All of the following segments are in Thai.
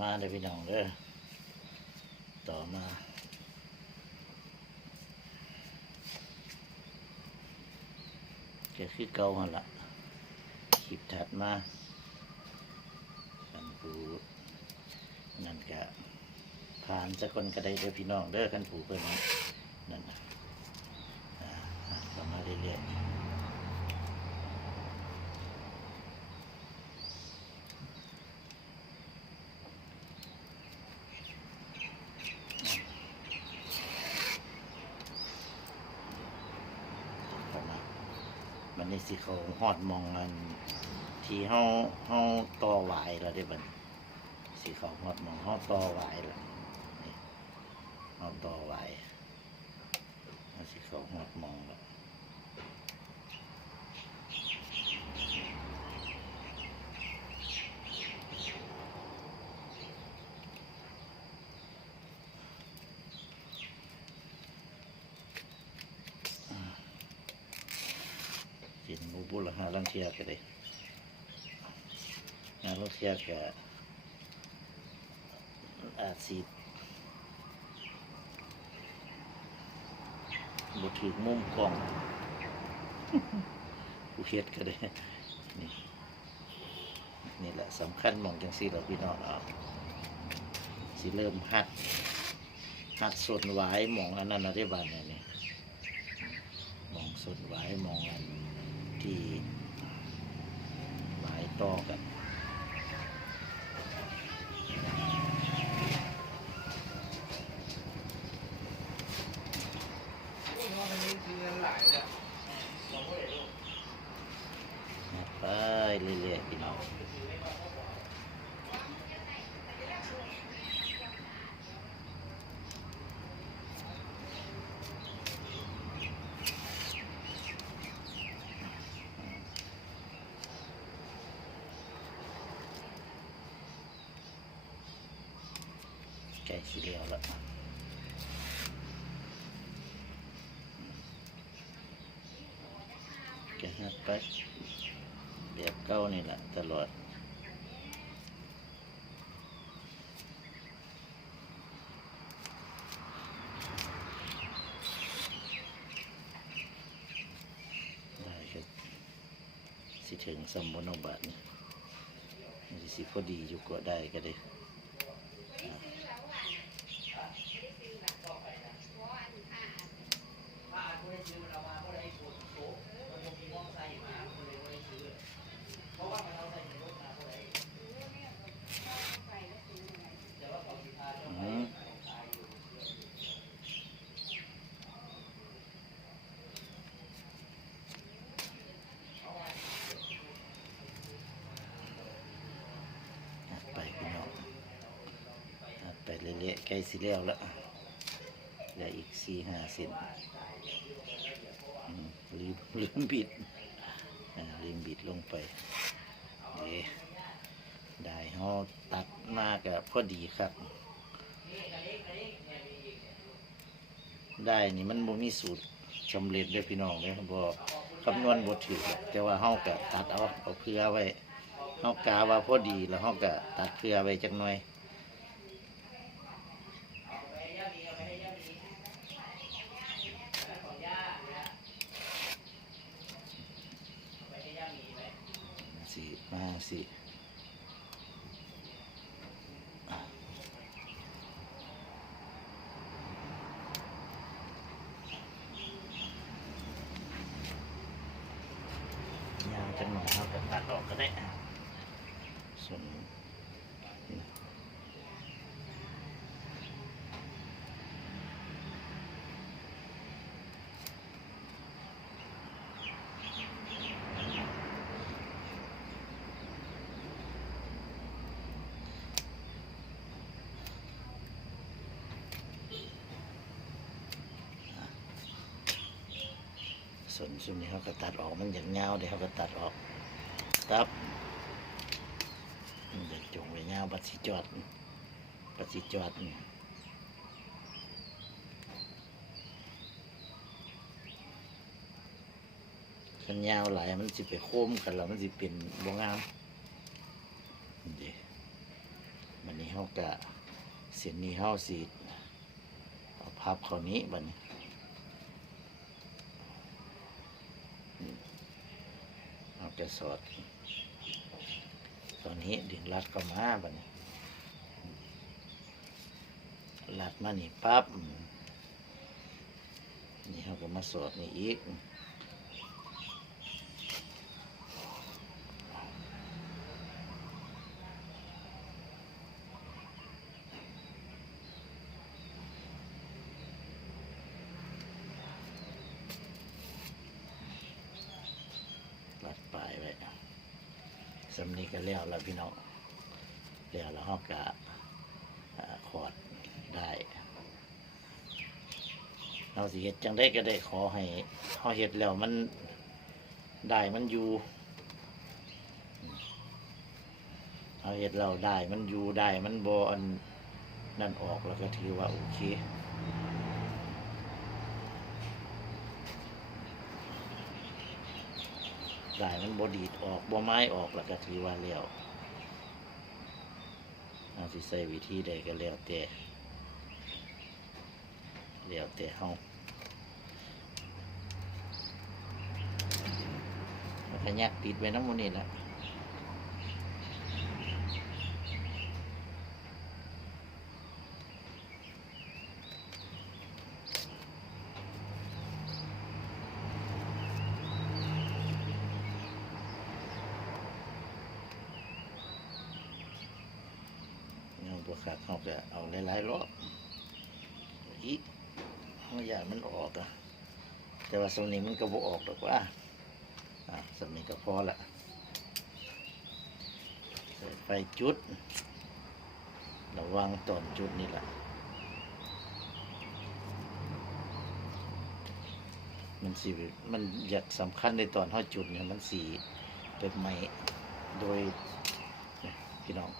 มาเด้อพี่น้องเด้อต่อมาก็คือเก่าหันละขีดถัดมากันผูนั่นกะผ่านสักคนก็ได้เด้อพี่น้องเด้อกันผูเพิ่นนั่นน่ะอ่าอ่านเข้ามาเรื่อยๆ เข้ามามันนี่ สิเขาหอดมองกันที่เฮาเฮาต่อหวายแล้วได้บัดสิเขาหอดมองเฮาต่อหวายแล้วเฮาต่อหวายสิเขาหอดมองแล้ว กินหมูบุละหาลังเทียก็ได้งานลังเทียก็อาจสิบ่ถือมุมกล้องผู้เฮ็ดก็ได้นี่นี่แหละสำคัญมองจังซี่เราพี่น้องเอาสิเริ่มหัดหัดส่วนหวายหมองอันนั้นนะที่บ้านเนี่ยนี่มองส่วนหวายหมองอัน ที่หลายต่อกัน ไปเรื่อยๆพี่น้องใกล้สิเดียวแล้วแก่หัดไปแบบเก้านี่แหละตลอดสิถึงสมบูรณ์บาทนี่สิพอดีอยู่ก็ได้ก็ได้อืมอะไปพี่น้องอะ ไปเรื่อยๆใกล้สิแล้วล้วเหลืออีกสี่ห้าเซนอืมลืมลืมบิดลืมบิดลงไปเด้ได้เฮาตัดมากกับพอดีครับ ได้นี่มันบ่มีสูตรสำเร็จเลยพี่น้องเลยบ่คำนวณบ่ถูกหรอแต่ว่าเฮาก็ตัดเอาเอาเพื่อไว้เฮากาว่าพอดีแล้วเฮาก็ตัดเพื่อไว้จักหน่อยสิมา สิยาวจังหน่อยครับตัดออกก็ได้ส่วนส่ว นส่วนนี้เขาก็ตัดออกมันอย่างเงาเดี๋ยวเขาก็ตัดออกตับมันจะจงไว้เงาวบัดสิจอดบัดสิจอดนี่ขันยาวหลมันสิไปโค้มกันแล้วมันสิเป็นบ่งามเด้ใบวันนี้เขากะเส้นนี้เขาสีเอาพับเขานี้บัดนี้อืมเขา จะสอด ตอนนี้ดึงรัดก็มาบันรัดมานี่ปั๊บนี่เขาก็มาสอดนี่อีก รัดปลายไว้ สำนีก็แล้วแล้วพี่น้องแล้วแล้วเราก็อ่าขอดได้เราสิเฮ็ดจังได้ก็ได้ขอให้เขาเฮ็ดแล้วมันได้มันอยู่เขาเฮ็ดเราได้มันอยู่ได้มันบอันนั่นออกแล้วก็ถือว่าโอเค ได้มันบอดีดออกบอไม้ออกแล้วก็ถือว่าแล้วเอาสิใส่วิธีใดก็แล้วแต่แล้วแต่เฮาขยักติดไว้น้ำมันนี่นะ เอาตัวขาดเขาก็เอาหลายๆรอบอีกเขาอยากมันออกอะแต่ว่าสำนี้มันก็บ่ออกหรอกว่าอะสำนี้ก็พอละไฟจุด ระวังตอนจุดนี่แหละมันสีมันอยากสำคัญในตอนห้าจุดเนี่ยมันสีเป็นไม้โดยพี่น้อง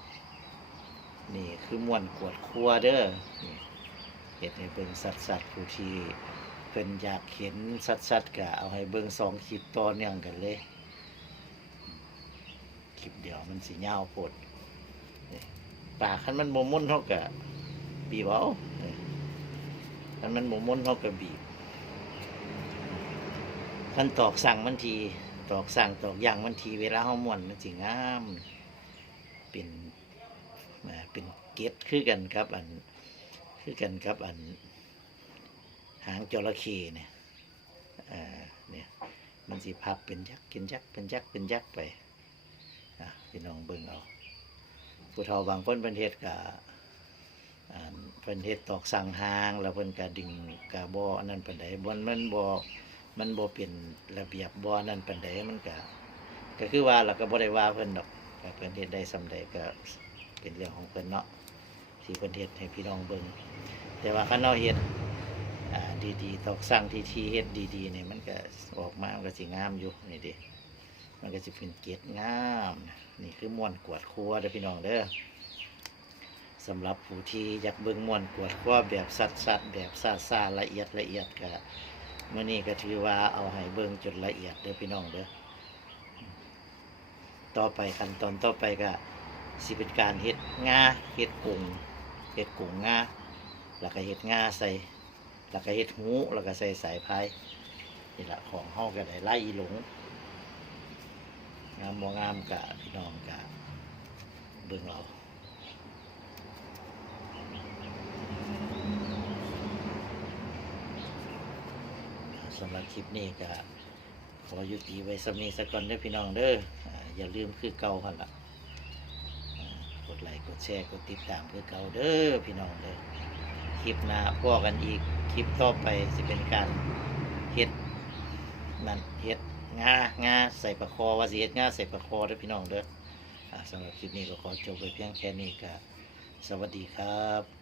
นี่คือม้วนขวดครัวเด้อนี่เห็ดให้เบิ่งสัดสัดๆผู้ที่เป็นอยากเห็นสัดสัดๆก็เอาให้เบิ่งสองคลิปต่อเนื่องกันเลยคลิปเดียวมันสียาวโพดปากคันมันโมมุ่นเท่ากับบีบเอานี่คันมันโมมุ่นเท่ากับบีบคันตอกสั่งมันทีตอกสั่งตอกอย่างมันทีเวลาเฮาม่วนมันสิงามเป็น เป็นเกล็ดคือกันครับอันคือกันครับอันหางจระเข้เนี่ยอ่าเนี่ยมันสิพับเป็นยักษ์เป็นยักษ์เป็นยักษ์เป็นยักษ์ไปอะพี่น้องเบิ่งเอาผู้เฒ่าบางคนเป็นเฮ็ดกับอ่าเพิ่นเฮ็ดตอกสั่งหางแล้วเพิ่นก็ดึงกะบ่อันนั้นปานใดบ่มันบ่มันบ่เป็นระเบียบบ่อนั่นปานใดมันก็ก็คือว่าเราก็บ่ได้ว่าเพิ่นดอกเพิ่นเฮ็ดได้สำใดก็ เป็นเรื่องของเพิ่นเนาะที่เพิ่นเฮ็ดให้พี่น้องเบิ่งแต่ว่าคันเราเฮ็ดอ่าดีๆตอกสั่งทีทีเฮ็ดดีๆนี่ยมันก็ออกมามันก็สิงามอยู่นี่ด้มันก็สิเป็นเกล็ดงามนี่คือม่วนกวดครัวเด้อพี่น้องเด้อสำหรับผู้ที่อยากเบิ่งม่วนกวดครัวแบบสัดๆแบบซ่าละเอียดละเอียดก็มื่อนี้ก็ถือว่าเอาให้เบิ่งจนละเอียดเด้อพี่น้องเด้อต่อไปขั้นตอนต่อไปก็ สิเป็นการเฮ็ดงาเฮ็ดกุ้งเฮ็ดกุ้งงาแล้วก็เฮ็ดงาใส่ แล้วก็เฮ็ดหูแล้วก็ใส่สายพายนี่แหละของเฮาก็ได้ไล่หลงงามบ่งามกะพี่น้องกะเบิ่งเอาสำหรับคลิปนี้ก็ขอยุติไว้สำนีสักก่อนเด้อพี่น้องเด้ออย่าลืมคือเก่าหันละอ่าก ดไลค์กดแชร์กดติดตามคือเก่าเด้อพี่น้องเด้อคลิปหน้าพอกันอีกคลิปต่อไปจะเป็นการเฮ็ดนั่นเฮ็ดงางาใส่ประคอว่าสิเฮ็ดงาใส่ประคอเด้อพี่น้องเด้อสำหรับคลิปนี้ก็ขอจบไปเพียงแค่นี้ก็สวัสดีครับ